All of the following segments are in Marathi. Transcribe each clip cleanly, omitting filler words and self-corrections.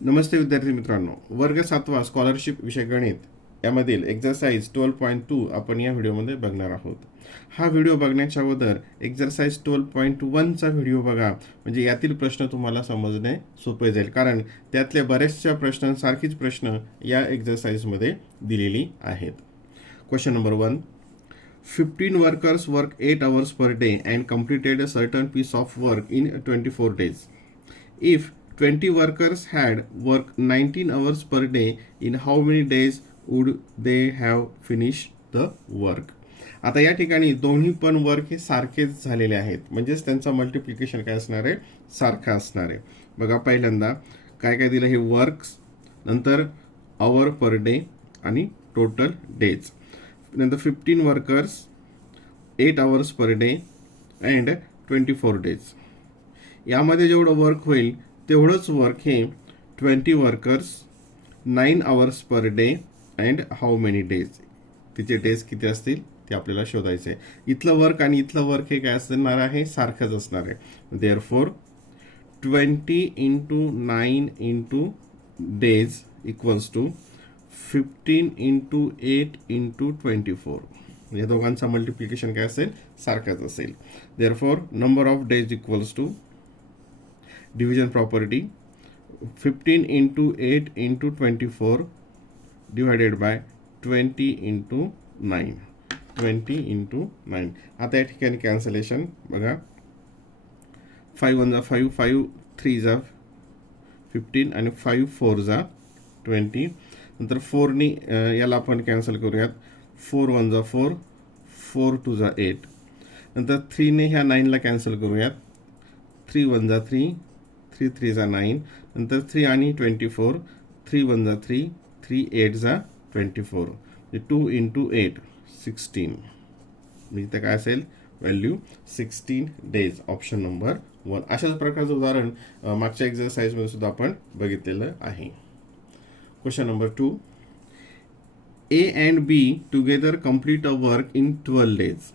नमस्ते विद्यार्थी मित्रांनो, वर्ग 7वा स्कॉलरशिप विषय गणित यामधील एक्झरसाइज 12.2 आपण या व्हिडिओमध्ये बघणार आहोत. हा व्हिडिओ बघण्याच्या अगोदर एक्झरसाइज 12.1चा व्हिडिओ बघा, म्हणजे यातील प्रश्न तुम्हाला समजणे सोपे जाईल, कारण त्यातल्या बऱ्याचशा प्रश्नांसारखीच प्रश्न या एक्झरसाइजमध्ये दिलेली आहेत. Question number 1. 15 workers work 8 hours per day and completed a certain piece of work in 24 days. If 20 workers had worked 19 hours per day, in how many days would they have finished the work? आता या ठिकाणी दोन्ही पण वर्क हे सारखेच झालेले आहेत, म्हणजेच त्यांचा मल्टिप्लिकेशन काय असणार आहे, सारखा असणार आहे. बघा, पहिल्यांदा काय काय दिलं, हे वर्क्स, नंतर आवर पर डे आणि टोटल डेज, नंतर 15 workers 8 hours per day and 24 days. यामध्ये जेवढं वर्क होईल तेवढंच वर्क हे 20 workers 9 hours per day and how many days, तिचे डेज किती असतील ते आपल्याला शोधायचे आहे. इथलं वर्क आणि इथलं वर्क हे काय असणार आहे, सारखंच असणार आहे. Therefore 20 into 9 into days equals to 15 into 8 into 24. या दोघांचा मल्टिप्लिकेशन काय असेल, सारखाच असेल. Therefore number of days equals to division property 15 into 8 into 24 divided by 20 into 9. 20 into 9. आता या ठिकाणी कॅन्सलेशन बघा, 5 1 जा 5, 5 3 जा 15 आणि 5 4 जा 20. नंतर 4नी याला आपण कॅन्सल करूयात, 4 1 जा 4, 4 2 जा 8. नंतर 3ने ह्या 9ला कॅन्सल करूयात, 3 1 जा 3, 3 3 जा 9. नंतर 3 आणि 24, 3 1 जा 3, 3 8 जा 24. 2 into 8 16. इथं काय असेल, व्हॅल्यू 16 डेज. Option number 1. अशाच प्रकारचं उदाहरण मागच्या एक्झरसाइजमध्ये सुद्धा आपण बघितलेलं आहे. Question number 2. A and B together complete a work in 12 days.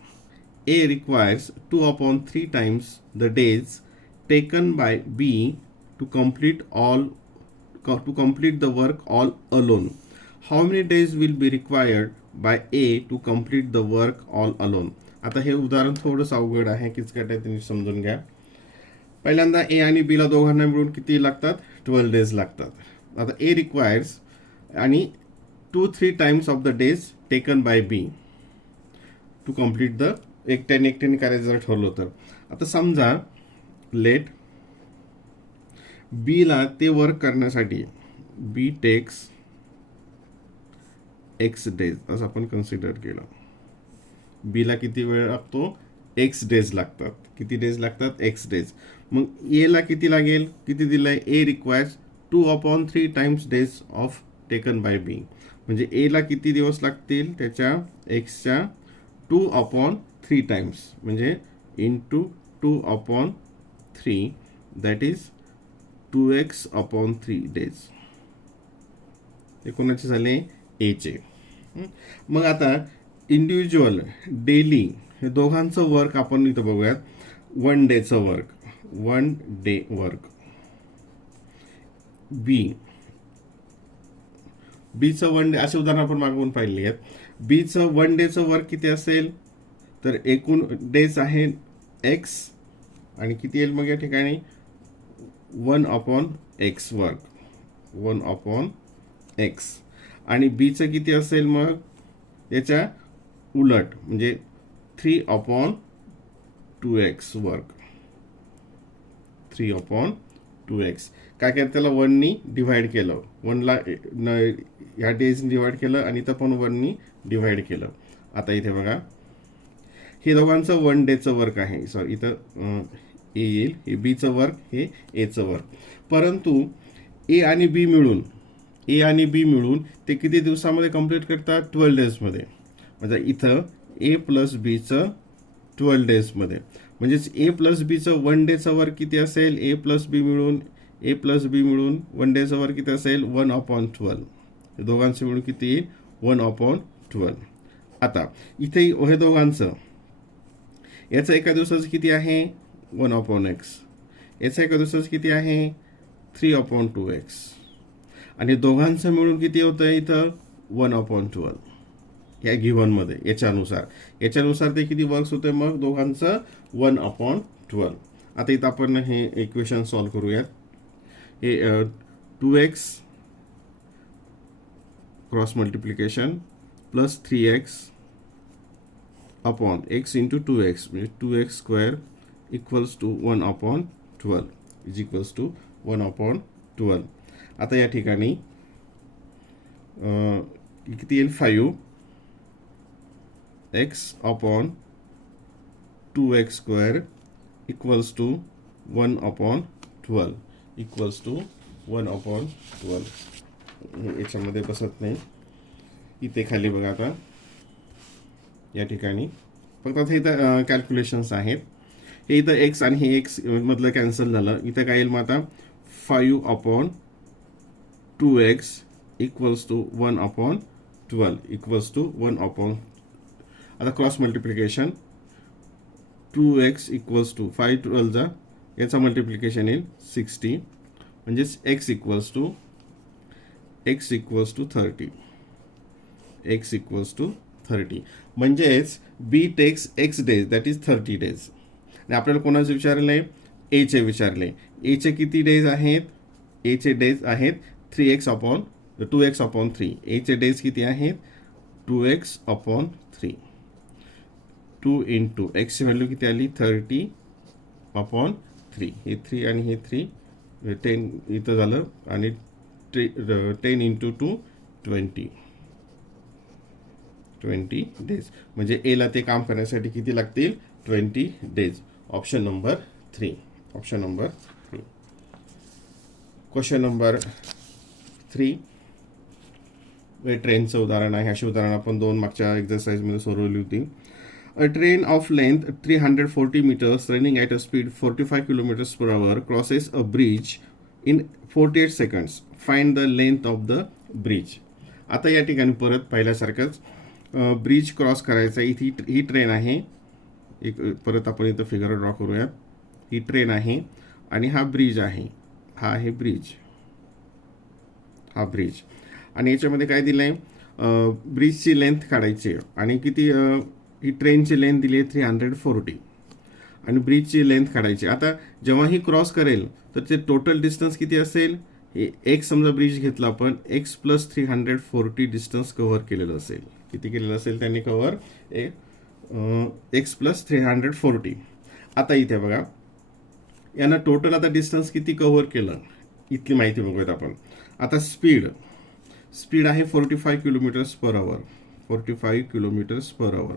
A requires 2/3 times the days taken by B to complete the work all alone. How many days will be required by A to complete the work all alone? आता हे उदाहरण थोडंसं अवघड आहे, किचकट आहे, तुम्ही समजून घ्या. पहिल्यांदा ए आणि बीला दोघांना मिळून किती लागतात, 12 डेज लागतात. आता ए रिक्वायर्स आणि 2-3 times of the days taken by B to complete the, एकट्याने करायचं जर ठरलं तर. आता समजा लेट बीला ते वर्क करण्यासाठी बी टेक्स एक्स डेज असं आपण कन्सिडर केलं. बीला किती वेळ लागतो, एक्स डेज लागतात. किती डेज लागतात, एक्स डेज. मग एला किती लागेल, किती दिलंय, A requires 2/3 times days of taken by B, म्हणजे एला किती दिवस लागतील, त्याच्या एक्सच्या 2/3 टाइम्स, म्हणजे into 2/3, that is 2x/3 days. हे कोणाचे झाले, एचे. मग आता इंडिव्हिज्युअल, डेली, हे दोघांचं वर्क आपण इथं बघूयात. 1 डेचं वर्क, 1 डे वर्क. बीचं 1 डे, असे उदाहरण आपण मागवून पाहिली आहेत. बीचं 1 डेचं वर्क किती असेल, तर एकूण डेज आहे एक्स, आणि किती येईल मग या ठिकाणी 1/x वर्क, 1/x. आणि बीचं किती असेल मग, याच्या उलट, म्हणजे 3/2x वर्क, 3/2x. काय काय, त्याला 1नी डिव्हाइड केलं, 1ला ह्या डेजनी डिव्हाइड केलं आणि इथं पण 1नी डिव्हाइड केलं. आता इथे बघा, हे दोघांचं 1 डेचं वर्क आहे, सॉरी इथं ए येईल, हे बीचं वर्क, हे एचं वर्क. परंतु ए आणि बी मिळून ते किती दिवसामध्ये कंप्लीट करतात, 12 डेजमध्ये. म्हणजे इथं ए प्लस बीचं 12 डेजमध्ये, म्हणजेच ए प्लस बीचं 1 डेचं वर्क किती असेल, ए प्लस बी मिळून 1 डेचं वर्क किती असेल, 1/12. दोघांचं मिळून किती येईल, 1/12. आता इथे हे दोघांचं, याचं एका दिवसाचं किती आहे, 1/x. याचं एका दिवसाचं किती आहे, 3/2x. आणि दोघांचं मिळून किती होतं इथं 1/12 या गिव्हनमध्ये. याच्यानुसार ते किती वर्क्स होते मग दोघांचं 1/12. आता इथं आपण हे इक्वेशन सॉल्व्ह करूयात. हे 2x cross multiplication plus 3x upon x into 2x म्हणजे 2x square equals to 1/12 is equals to 1/12. आता या ठिकाणी किती येईल 5x upon 2x square equals to 1/12 equals to 1/12. याच्यामध्ये बसत नाही. इथे खाली बघा आता या ठिकाणी फक्त आता इथं कॅल्क्युलेशन्स आहेत. हे इथं एक्स आणि हे एक्स मधलं कॅन्सल झालं. इथं काय येईल मग आता 5/2x equals to 1/12 equals to 1/. आता cross multiplication 2x equals to 5/12 याचा मल्टिप्लिकेशन येईल 60 म्हणजेच x equals to 30. x equals to 30 म्हणजेच B takes x days that is 30 days. आणि आपल्याला कोणाचं विचारलं आहे एचे विचारले. एचे किती डेज आहेत? एचे डेज आहेत 2x/3. एचे डेज किती आहेत 2x/3. 2 इंटू एक्सची व्हॅल्यू किती आली 30/3. हे 3 आणि हे 3 10 इथं झालं आणि 10 इंटू 2 20 डेज. म्हणजे एला ते काम करण्यासाठी किती लागतील 20 days. Option number 3. Question number 3 ट्रेनचं उदाहरण आहे. अशी उदाहरण आपण 2 मागच्या एक्झरसाइजमध्ये सोडवली होती. A train of length 340 meters running at a speed 45 kilometers per hour crosses a bridge in 48 seconds. Find the length of the bridge. आता या ठिकाणी परत पहिल्यासारखंच ब्रिज क्रॉस करायचा. इथे ही ट्रेन आहे. परत आपण इथं फिगर ड्रॉ करूयात. ही ट्रेन आहे आणि हा ब्रिज आहे. हा आहे ब्रिज. आणि याच्यामध्ये काय दिलं आहे ब्रिजची लेंथ काढायची आणि किती ही ट्रेनची लेंथ दिली आहे 340 आणि ब्रिजची लेंथ काढायची. आता जेव्हा ही क्रॉस करेल तर ते टोटल डिस्टन्स किती असेल. एक समजा ब्रिज घेतला आपण x प्लस 340 डिस्टन्स कव्हर केलेलं असेल. किती केलेलं असेल त्यांनी कव्हर x प्लस 340. आता इथे बघा यांना टोटल आता डिस्टन्स किती कव्हर केलं इथली माहिती बघूयात आपण. आता स्पीड आहे 45 kilometres per hour. 45 kilometres per hour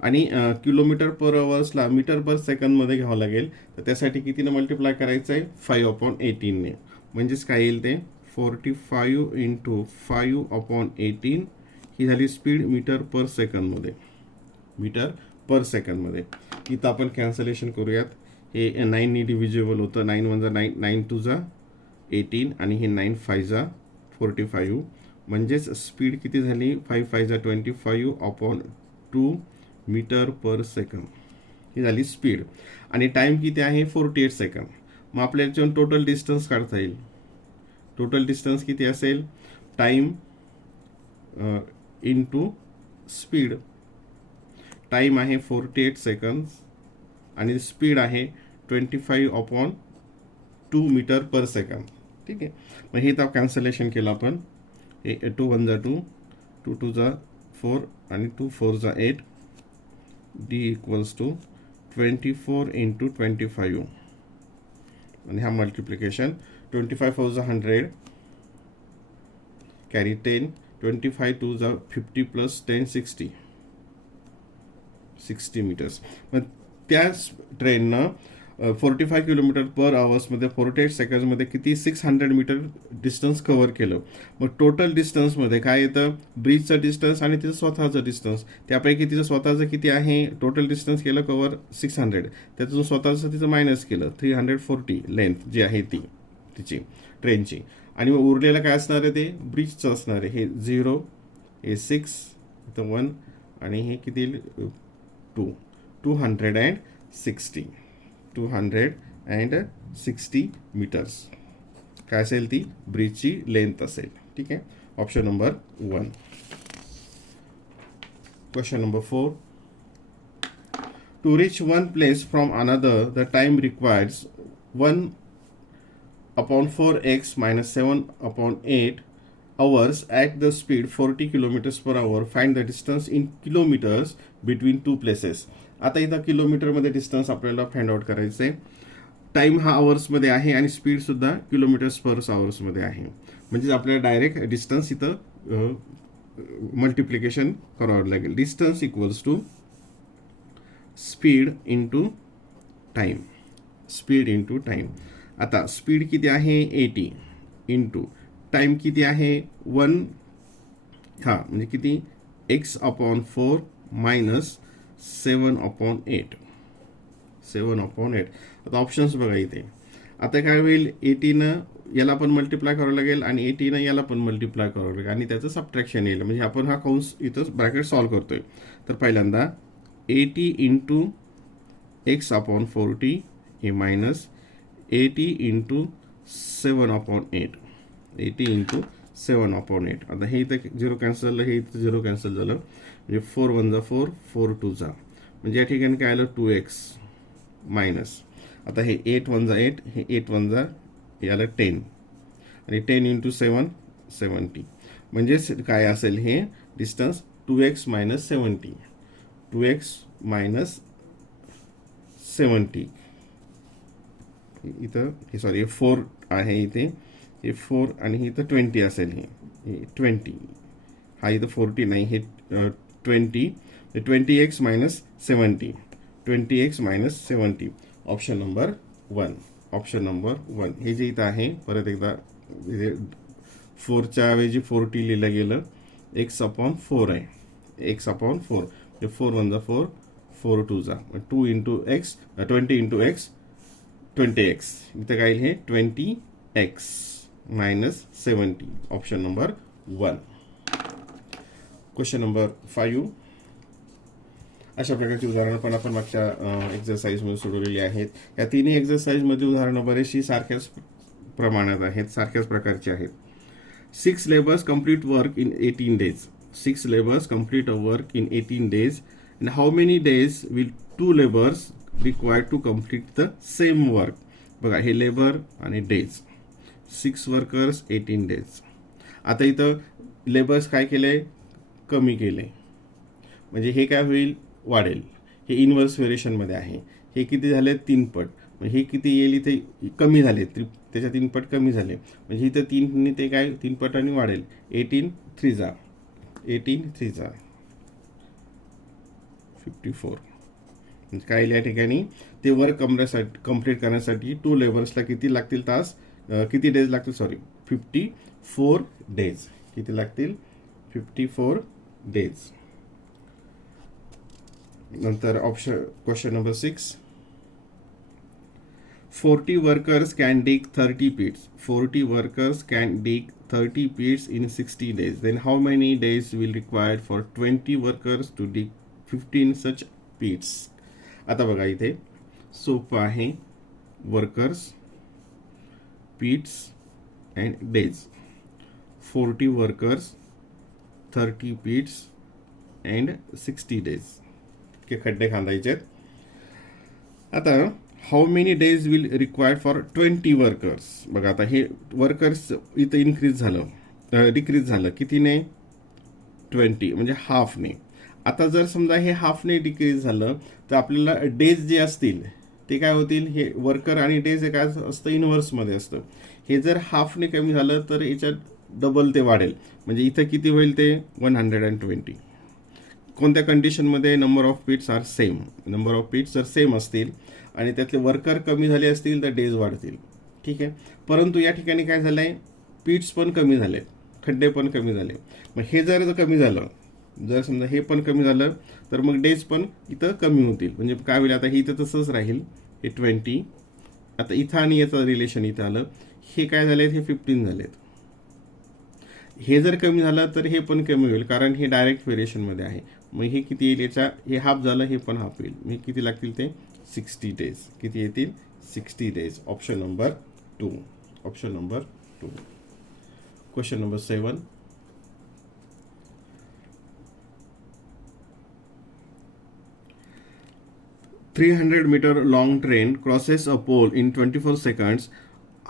आणि किलोमीटर पर आवर्सला मीटर पर सेकंदमध्ये घ्यावं लागेल. तर त्यासाठी कितीनं मल्टिप्लाय करायचं आहे 5/18ने. म्हणजेच काय येईल ते 45 इंटू 5/18 ही झाली स्पीड मीटर पर सेकंदमध्ये. इथं आपण कॅन्सलेशन करूयात. हे 9 डिव्हिजिबल होतं. 9 1 9 9 2 18 आणि हे 9 5 45 म्हणजेच स्पीड किती झाली 5 5 25/2 मीटर पर सेकंद ही झाली स्पीड. आणि टाईम किती आहे 48 सेकंद. मग आपल्याला याच्यावर टोटल डिस्टन्स काढता येईल. टोटल डिस्टन्स किती असेल टाईम इंटू स्पीड. टाईम आहे 48 सेकंद आणि स्पीड आहे 25/2 मीटर पर सेकंद. ठीक आहे. मग हे तर कॅन्सलेशन केलं आपण. 2 1 2 2 2 4 आणि 2 4 8 d इक्वल्स टू 24 इंटू 25 आणि हा मल्टिप्लिकेशन 25 4 100 कॅरी 10 25 2 50 प्लस 10 60 मीटर्स. मग त्याच ट्रेननं 45 किलोमीटर पर आवर्समध्ये 48 सेकंड्समध्ये किती 600 मीटर डिस्टन्स कव्हर केलं. मग टोटल डिस्टन्समध्ये काय येतं ब्रिजचं डिस्टन्स आणि तिचं स्वतःचं डिस्टन्स. त्यापैकी तिचं स्वतःचं किती आहे टोटल डिस्टन्स केलं कव्हर 600. त्यातून स्वतःचं तिचं मायनस केलं 340 लेंथ जी आहे ती तिची ट्रेनची. आणि मग उरलेलं काय असणार आहे ते ब्रिजचं असणार आहे. हे 0 हे 6 इथं 1 आणि हे किती येईल 2 260 मीटर्स. काय असेल ती ब्रिजची लेंथ असेल. ठीक आहे, option number 1. Question number 4. To reach one place from another the time requires 1/4x minus 7/8 hours at the speed 40 kilometers per hour. Find the distance in kilometers between two places. आता इथं किलोमीटरमध्ये डिस्टन्स आपल्याला फाइंड आउट करायचं आहे. टाइम हा आवर्समध्ये आहे आणि स्पीड सुद्धा किलोमीटर्स पर आवर्समध्ये आहे. म्हणजे आपल्याला डायरेक्ट डिस्टन्स इथं मल्टिप्लिकेशन करावं लागेल. Distance equals to speed into time. Speed into time. आता स्पीड किती आहे 80 इंटू टाइम किती आहे 1, हा म्हणजे किती x/4 मायनस 7/8. 7/8. आता ऑप्शन्स बघा इथे. आता काय होईल 80 याला पण मल्टिप्लाय करावं लागेल आणि 80 याला पण मल्टिप्लाय करावं लागेल आणि त्याचं सबट्रॅक्शन येईल. म्हणजे आपण हा कंस इथं ब्रॅकेट सॉल्व्ह करतोय. तर पहिल्यांदा 80 इंटू x/40 हे मायनस 80 इंटू 7/8. 80 इंटू 7/8. आता हे इथं 0 कॅन्सल झालं, हे इथं 0 कॅन्सल झालं. म्हणजे 4 1 जा 4, 4 2 जा. म्हणजे या ठिकाणी काय आलं 2x मायनस. आता हे 8 1 जा 8, हे 8 1 जा हे आलं 10 आणि 10 इंटू 7 70. म्हणजेच काय असेल हे distance 2x minus 70. 2x minus 70. इथं हे सॉरी हे 4 आहे इथे, हे 4 आणि हे इथं 20 असेल. हे 20 हा इथं 40 नाही, हे 20. 20x minus 70. 20x minus 70. Option number 1. Option number 1 हे जे इथं आहे परत एकदा 4च्या ऐवजी 40 लिहिलं गेलं. x/4 आहे. x/4 म्हणजे 4 1 जा 4, 4 2 जा. 2 into x 20 into x 20x. इथं काय हे 20x minus 70. Option number 1. Question number 5. अशा प्रकारची उदाहरणं पण आपण मागच्या एक्झरसाइजमध्ये सोडवलेली आहेत. या तिन्ही एक्झरसाइजमध्ये उदाहरणं बरेचशी सारख्याच प्रमाणात आहेत, सारख्याच प्रकारची आहेत. 6 laborers complete work in 18 days. 6 laborers complete a work in 18 days. And how many days will 2 laborers required to complete the same work? बघा हे लेबर आणि डेज. 6 workers 18 days. आता इथं लेबर्स काय केले कमी केले म्हणजे हे काय होईल वाढेल. हे इनवर्स व्हेरिएशनमध्ये आहे. हे किती झाले 3 पट. म्हणजे हे किती येईल इथे कमी झाले, त्याच्या 3 पट कमी झाले. म्हणजे इथं 3 ते काय 3 पटांनी वाढेल. 18 3 जा 18 3 जा 54. म्हणजे काय या ठिकाणी ते वर्क कम्प्लीट करण्यासाठी 2 लेबर्सला किती लागतील तास, किती डेज लागतील सॉरी 54 डेज. किती लागतील 54 डेज. नंतर option question number 6. 40 workers can dig 30 pits. 40 workers can dig 30 pits in 60 days. Then how many days will required for 20 workers to dig 15 such pits? आता बघा इथे सोपं आहे. Workers, Pitt's and days. 40 workers, 30 Pitt's and 60 days. इतके खड्डे खांदायचे आहेत. आता how many days will required for 20 workers. बघा आता हे वर्कर्स इथं इन्क्रीज झालं, डिक्रीज झालं कितीने 20 म्हणजे हाफने. आता जर समजा हे हाफने डिक्रीज झालं तर आपल्याला डेज जे असतील ते काय होतील. हे वर्कर आणि डेज काय असतं इनवर्समध्ये असतं. हे जर हाफने कमी झालं तर याच्यात डबल ते वाढेल. म्हणजे इथं किती होईल ते 120. कोणत्या कंडिशनमध्ये number of pits are same. Number of pits जर सेम असतील आणि त्यातले वर्कर कमी झाले असतील तर डेज वाढतील. ठीक आहे. परंतु या ठिकाणी काय झालं आहे पीट्स पण कमी झाले, खड्डे पण कमी झाले. मग हे जर कमी झालं, जर समजा हे पण कमी झालं तर मग डेज पण इथं कमी होतील. म्हणजे काय होईल आता हे इथं तसंच राहील. हे 20. आता इथं आणि याचं रिलेशन इथं आलं. हे काय झालेत हे 15 झालेत. हे जर कमी झालं तर हे पण कमी होईल कारण हे डायरेक्ट व्हेरिएशनमध्ये आहे. मग हे किती येईल याच्या हे हाफ झालं हे पण हाफ येईल. मग किती लागतील ते 60 डेज. किती येतील 60 days. Option number 2. Option number 2. Question number 7. "300-meter long train crosses a pole in 24 seconds.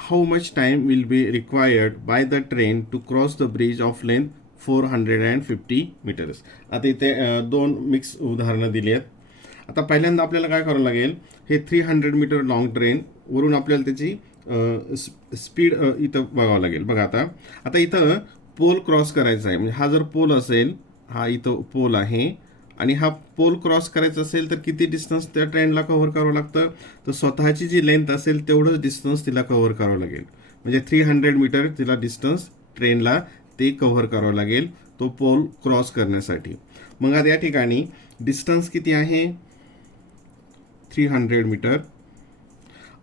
How much time will be required by the train to cross the bridge of length 450 meters?" आता इथे दोन मिक्स उदाहरणं दिली आहेत. आता पहिल्यांदा आपल्याला काय करावं लागेल, हे 300 मीटर लॉंग ट्रेन वरून आपल्याला त्याची स्पीड इथं बघावं लागेल. बघा आता इथं पोल क्रॉस करायचा आहे. म्हणजे हा जर पोल असेल, हा इथं पोल आहे आणि हा पोल क्रॉस करायचा असेल तर किती डिस्टन्स त्या ट्रेनला कव्हर करावं लागतं, तर स्वतःची जी लेंथ असेल तेवढंच डिस्टन्स तिला कव्हर करावं लागेल. म्हणजे 300 मीटर तिला डिस्टन्स ट्रेनला ते कव्हर करावं लागेल तो पोल क्रॉस करण्यासाठी. मग आता या ठिकाणी डिस्टन्स किती आहे, 300 मीटर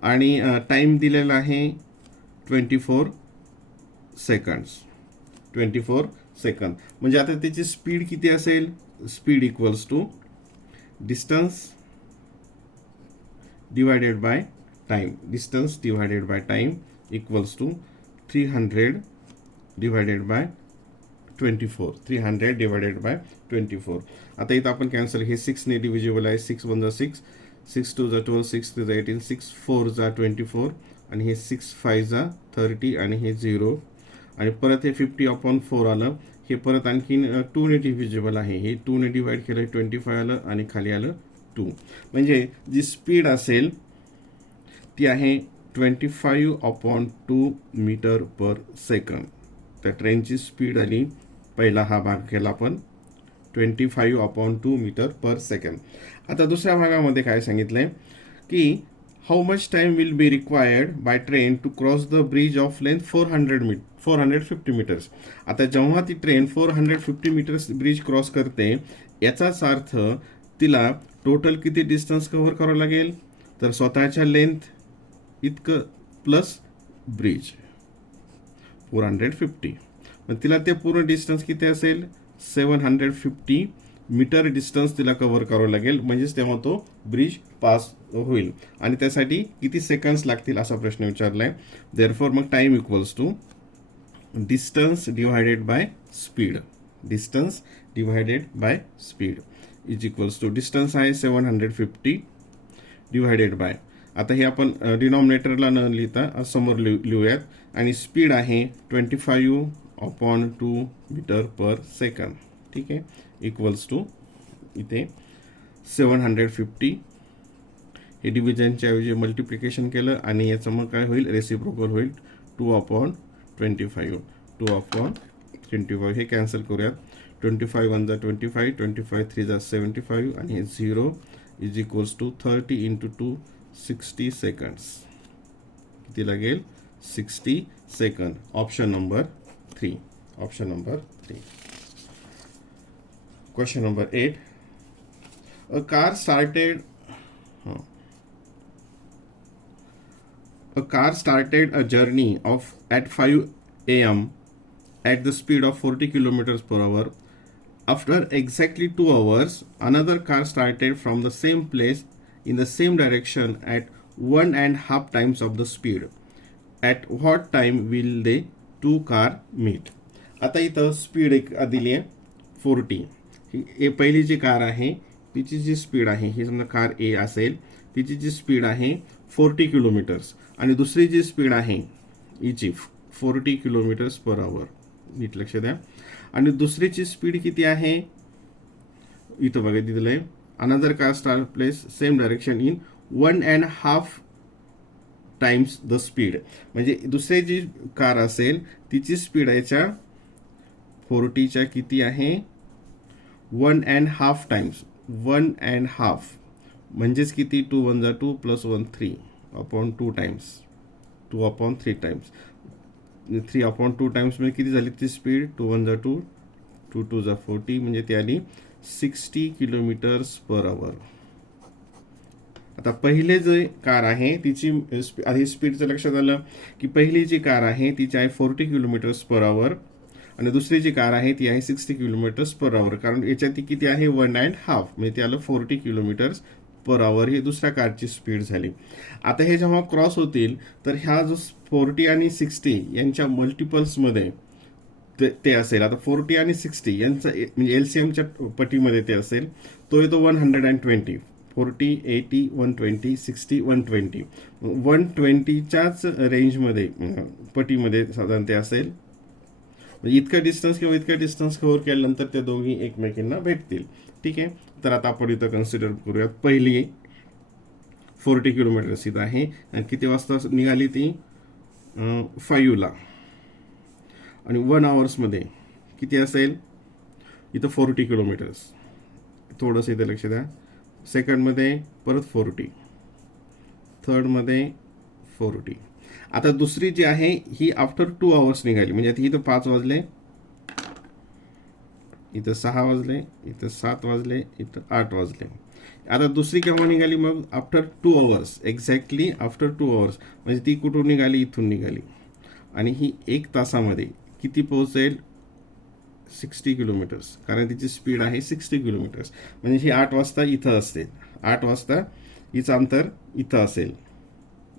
आणि टाईम दिलेला आहे 24 सेकंड्स. 24 सेकंद. म्हणजे आता त्याची स्पीड किती असेल, speed equals to distance divided by time. Distance divided by time equals to 300 divided by 24. 300 divided by 24. आता इथं आपण कॅन्सल, हे 6ने डिव्हिजिबल आहे. 6 1 जा 6, 6 2 जा 12, 6 3 जा 18, 6 4 जा 24 आणि हे 6 5 जा 30 आणि हे 0 आणि परत हे 50/4 आलं. हे परत आणखीन 2ने डिव्हिजिबल आहे. हे 2ने डिवाइड केलं 25 आलं आणि खाली आलं 2. म्हणजे जी स्पीड असेल ती आहे 25/2 मीटर पर सेकंड. त्या ट्रेनची स्पीड आली, पहिला हा भाग केला आपण 25/2 मीटर पर सेकंड. आता दुसऱ्या भागामध्ये काय सांगितलंय की how much time will be required by train to cross the bridge of length 450 metres. आता जेव्हा ती ट्रेन 450 मीटर्स ब्रिज क्रॉस करते, याचाच अर्थ तिला टोटल किती डिस्टन्स कव्हर करावं लागेल, तर स्वतःच्या लेंथ इतकं प्लस ब्रिज 450. मग तिला ते पूर्ण डिस्टन्स किती असेल, 750 मीटर डिस्टन्स तिला कव्हर करावं लागेल. म्हणजेच तेव्हा तो ब्रिज पास होईल आणि त्यासाठी किती सेकंड्स लागतील असा प्रश्न विचारलाय. देअरफॉर मग time equals to distance divided by speed. Distance divided by speed is equals to distance आहे 750 डिवायडेड बाय, आता हे आपण डिनॉमिनेटरला न लिहिता समोर लिहूयात, आणि स्पीड आहे 25/2 मीटर पर सेकंड. ठीक आहे, इक्वल्स टू इथे 750. हे डिव्हिजनच्या ऐवजी मल्टिप्लिकेशन केलं आणि याचं मग काय होईल, रेसिप्रोकल होईल 2/25. 2/25 हे कॅन्सल करूयात. 25 1 जा 25, 25 3 जा 75 आणि हे 0 इज इक्वल्स टू 30 × 2 60 सेकंड्स. किती लागेल, 60 second. Option number 3. Option number 3. Question number 8. A car started a journey at 5 a.m. at the speed of 40 kilometers per hour. After exactly 2 hours, another car started from the same place in the same direction at 1.5 times of the speed. At what time will the two car meet? आता इथं स्पीड एक दिली आहे 40. ही पहिली जी कार आहे तिची जी स्पीड आहे, ही समजा कार ए असेल, तिची जी स्पीड आहे 40 किलोमीटर्स आणि दुसरी जी स्पीड आहे हिची 40 किलोमीटर्स पर आवर. नीट लक्ष द्या. आणि दुसरीची स्पीड किती आहे, इथं बघा दिलेलं आहे, another car start place same direction in 1.5 times the speed. म्हणजे दुसरी जी कार असेल तिची स्पीड याच्या 40च्या किती आहे, 1.5 टाइम्स. 1.5 म्हणजेच किती, 2 1 जा 2 + 1 3/2 टाइम्स. 2/3 टाइम्स. 3/2 टाइम्स म्हणजे किती झाली ती स्पीड, 2 1 जा 2, 2 2 जा 40 म्हणजे ती आली 60 किलोमीटर्स पर आवर. आता पहिले जे कार आहे तिची आधी स्पीडचं लक्षात आलं की पहिली जी कार आहे तिची आहे 40 किलोमीटर्स पर आवर आणि दुसरी जी कार आहे ती आहे 60 किलोमीटर्स पर आवर. कारण याच्यात ती किती आहे, 1.5 म्हणजे ते आलं 40 किलोमीटर्स पर आवर. ही दुसऱ्या कारची स्पीड झाली. आता हे जेव्हा क्रॉस होतील तर ह्या जो 40 आणि 60 यांच्या मल्टिपल्समध्ये ते असेल. आता 40 आणि 60 यांचा म्हणजे एलसीएमच्या पटीमध्ये ते असेल, तो येतो 120. 40, 80, 120, 60, 120. 120च्याच रेंजमध्ये पटीमध्ये साधारण ते असेल. म्हणजे इतकं डिस्टन्स किंवा इतकं डिस्टन्स कव्हर केल्यानंतर ते दोघी एकमेकींना भेटतील. ठीक आहे. तर आता आपण इथं कन्सिडर करूयात. पहिली 40 किलोमीटर्स इथं आहे आणि किती वाजता निघाली ती? 5 ला. आणि 1 आवर्समध्ये किती असेल? इथं 40 किलोमीटर्स. थोडंसं इथं लक्ष द्या. सेकंडमध्ये परत 40, थर्डमध्ये 40. आता दुसरी जी आहे ही आफ्टर 2 आवर्स निघाली. म्हणजे आता इथं 5 वाजले, इथं 6 वाजले, इथं 7 वाजले, इथं 8 वाजले. आता दुसरी केव्हा निघाली? मग after 2 hours. Exactly after 2 hours. म्हणजे ती कुठून निघाली? इथून निघाली. आणि ही 1 तासामध्ये किती पोहोचेल? 60 किलोमीटर्स. कारण तिची स्पीड आहे 60 किलोमीटर्स. म्हणजे ही 8 वाजता इथं असेल. 8 वाजता हिचं अंतर इथं असेल.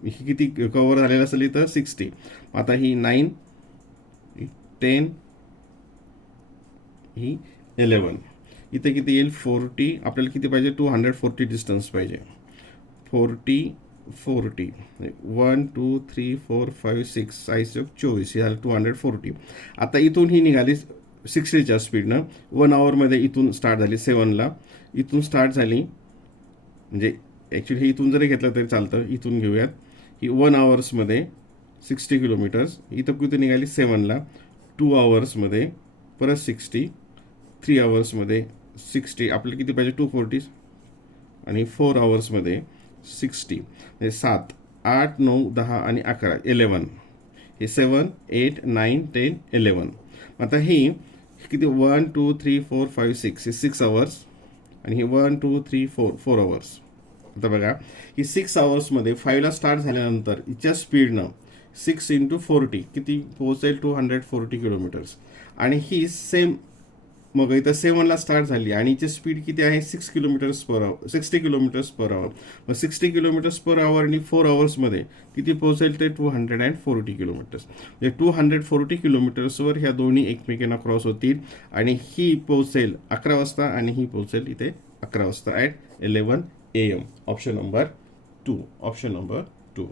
ही किती कव्हर झालेलं असेल? इथं 60. आता ही 9, 10, ही 11. इथं किती येईल? 40. आपल्याला किती पाहिजे? 240 डिस्टन्स पाहिजे. 40, 40. 1, 2, 3, 4, 5, 6, 6, 24. हे झालं 240. आता इथून ही निघाली 60च्या स्पीडनं. 1 आवरमध्ये इथून स्टार्ट झाली. 7ला इथून स्टार्ट झाली. म्हणजे ॲक्च्युली हे इथून जरी घेतलं तरी चालतं. इथून घेऊयात. ही 1 आवर्समध्ये 60 किलोमीटर्स. इथं किती निघाली? 7ला. 2 आवर्समध्ये परत 60. 3 आवर्समध्ये 60. आपल्याला किती पाहिजे? 240. आणि 4 आवर्समध्ये 60. म्हणजे 7, 8, 9, 10 आणि 11, 11. हे 7, 8, 9, 10, 11. आता ही किती? 1, 2, 3, 4, 5, 6. हे 6 आवर्स. आणि ही 1, 2, 3, 4 आवर्स. आता बघा, ही 6 आवर्समध्ये 5ला स्टार्ट झाल्यानंतर हिच्या स्पीडनं 6 × 40 किती पोहोचेल? 240 किलोमीटर्स. आणि ही सेम मग इथं 7ला स्टार्ट झाली आणि हिची स्पीड किती आहे? 6 kilometres per hour, 60 kilometres per hour. मग 60 किलोमीटर्स पर आवर आणि 4 आवर्समध्ये किती पोहोचेल? ते 240 किलोमीटर्स. म्हणजे 240 किलोमीटर्सवर ह्या दोन्ही एकमेकांना क्रॉस होतील. आणि ही पोहोचेल 11 वाजता आणि ही पोहोचेल इथे 11 वाजता at 11 AM. Option number 2. Option number 2.